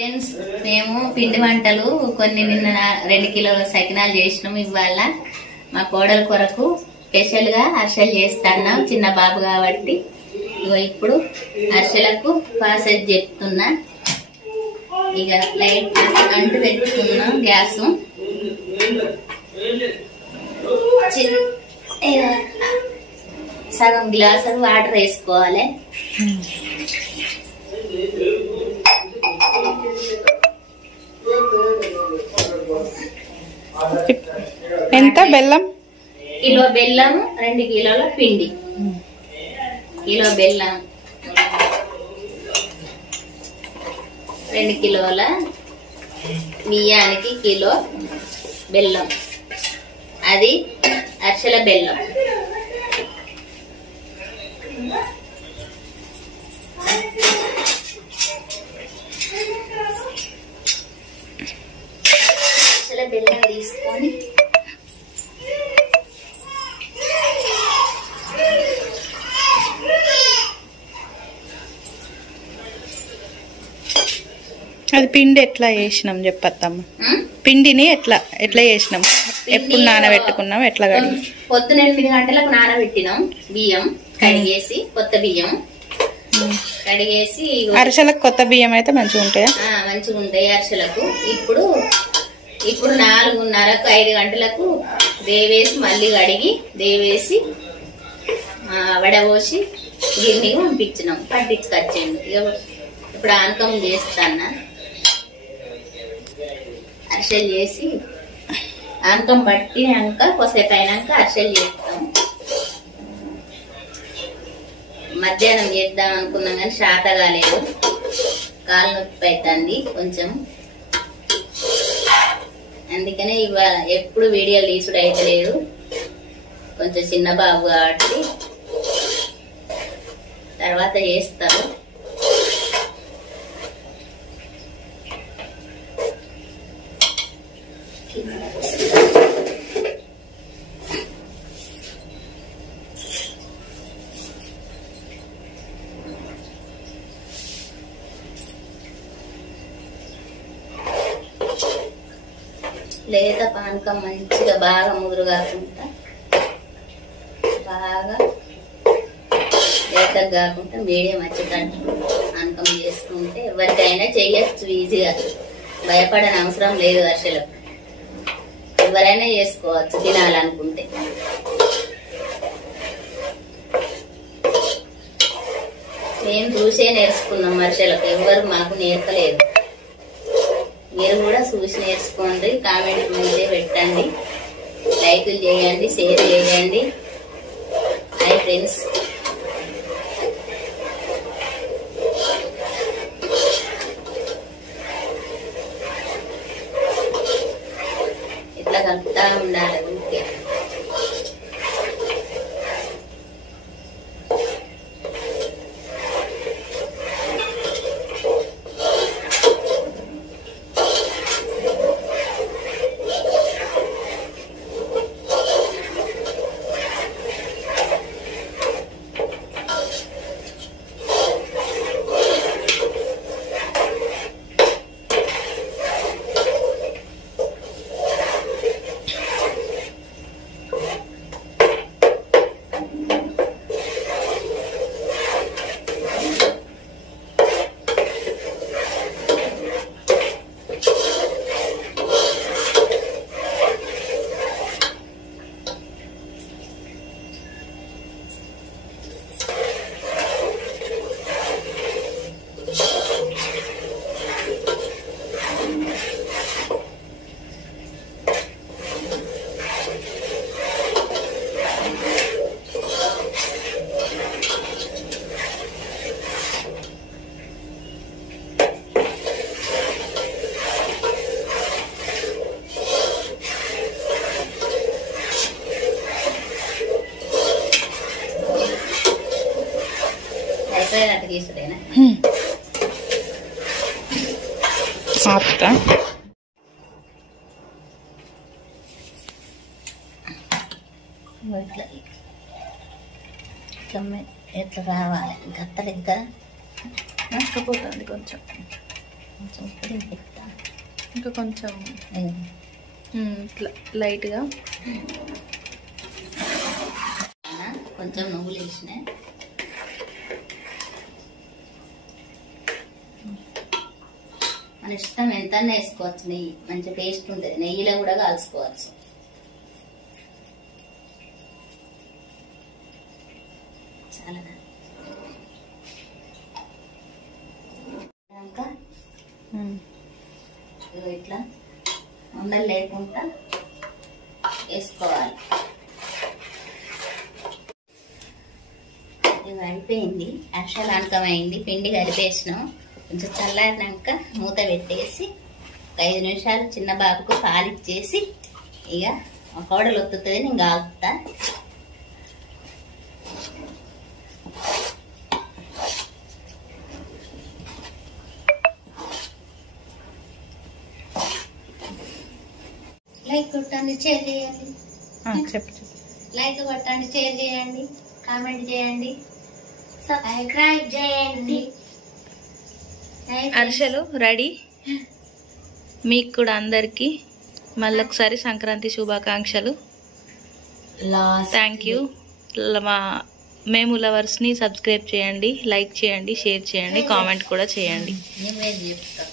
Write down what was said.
Friends, మేము పిండి వంటలు కొన్ని నిన్న 2 కిలోల సకినాలు చేసినాము. ఇవాళ మా కోడల కొరకు స్పెషల్ గా అరిసెలు చేస్తున్నాం. చిన్న బాబు కాబట్టి ఇప్పుడు అరిసెలకు ప్రాసెస్ చెప్తున్నా. ఇక లైట్ అంటు పెట్టుకున్నాం. గ్యాస్ సగం గ్లాసు వాటర్ వేసుకోవాలి. ఎంత బెల్లం? కిలో బెల్లం, 2 కిలోల పిండి. కిలో బెల్లం, 2 కిలోల బియ్యానికి కిలో బెల్లం. అది అరిసెల బెల్లం. అరిసెల బెల్లం తీసుకొని అది పిండి ఎట్లా చేసినాం చెప్పత్తమ్మ. పిండిని ఎట్లా చేసినాం, ఎప్పుడు నానబెట్టుకున్నాం, ఎట్లా పొద్దున 8 గంటలకు నానబెట్టినాం. బియ్యం కడిగేసి, కొత్త బియ్యం కడిగేసి. అరిసెలకు కొత్త బియ్యం అయితే మంచిగా ఉంటాయా? మంచిగా ఉంటాయి అరిసెలకు. ఇప్పుడు 4:30కు 5 గంటలకు దేవేసి, మళ్ళీ కడిగి దేవేసి వడపోసి గిన్నెకి పంపించినాం. పట్టించుకొచ్చిండు. ఇప్పుడు ఆనకం చేస్తాను. అరిసెలు చేసి ఆనకం పట్టినాక కొద్దిసేపు అయినాక అరిసెలు చేస్తాం. మధ్యాహ్నం చేద్దాం అనుకున్నాం కానీ శాత కాలేదు. కాలు నొప్పి అవుతుంది కొంచెం. అందుకనే ఇవాళ ఎప్పుడు వీడియోలు తీసుడు అయితలేదు. కొంచెం చిన్న బాబు కాబట్టి తర్వాత చేస్తారు. లేత పానకం మంచిగా బాగా ముదురు కాకుండా, బాగా లేతగా కాకుండా మీడియం వచ్చేటట్టు పానకం చేసుకుంటే ఎవరికైనా చెయ్యొచ్చు ఈజీగా. భయపడని అవసరం లేదు. అరిసెలకు ఎవరైనా చేసుకోవచ్చు తినాలనుకుంటే. మేము చూసే నేర్చుకున్నాం అరిసెలకు. ఎవరు మాకు నేర్పలేదు. మీరు కూడా చూసి నేర్చుకోండి. కామెంట్ ముందే పెట్టండి, లైకులు చేయండి, షేర్ చేయండి. Hi friends. ఇట్లా కలుపుతా ఉండాలి ఊరికే. తీసుడేనా ఇట్లా రావాలి. గత్తలు ఇంకా నష్టపోతుంది కొంచెం. కొంచెం ఉప్పు తింపిస్తా. ఇంకా కొంచెం ఇట్లా లైట్గా కొంచెం నువ్వులు వేసినాయి. మన ఇష్టం ఎంత వేసుకోవచ్చు. నెయ్యి మంచి టేస్ట్ ఉంటుంది. నెయ్యిలో కూడా కాల్చుకోవచ్చు. చాలా ఇట్లా ఉండలు లేకుండా వేసుకోవాలి. ఇది అయిపోయింది. అక్షలాంకమైంది. పిండి కలిపేసినాం. కొంచెం చల్లారినాక మూత పెట్టేసి 5 నిమిషాలు చిన్న బాబుకు పాలిచ్చేసి ఇక కోడలు ఒత్తుతుంది. నేను కాలుతా. లైక్ కొట్టండి, షేర్ చేయండి. లైక్ కొట్టండి, షేర్ చేయండి, కామెంట్ చేయండి, సబ్స్క్రైబ్ చేయండి. అరిసెలు రెడీ. మీకు కూడా అందరికీ మళ్ళొకసారి సంక్రాంతి శుభాకాంక్షలు. Thank you. మేము లవర్స్ని సబ్స్క్రైబ్ చేయండి, లైక్ చేయండి, షేర్ చేయండి, కామెంట్ కూడా చేయండి. నేను చెప్తా.